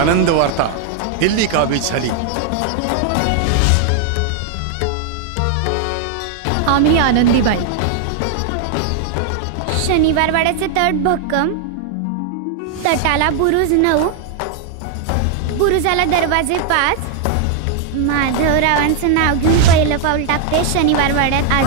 आनंद वार्ता दिल्ली काबीज झाली। आम्ही आनंदीबाई। शनिवार वाड्याचे तट भक्कम, तटाला बुरुज 9, बुरुजाला दरवाजे 5। माधवरावांचं नाव घेऊन पहिलं पाऊल टाकते शनिवार वाड्यात आज।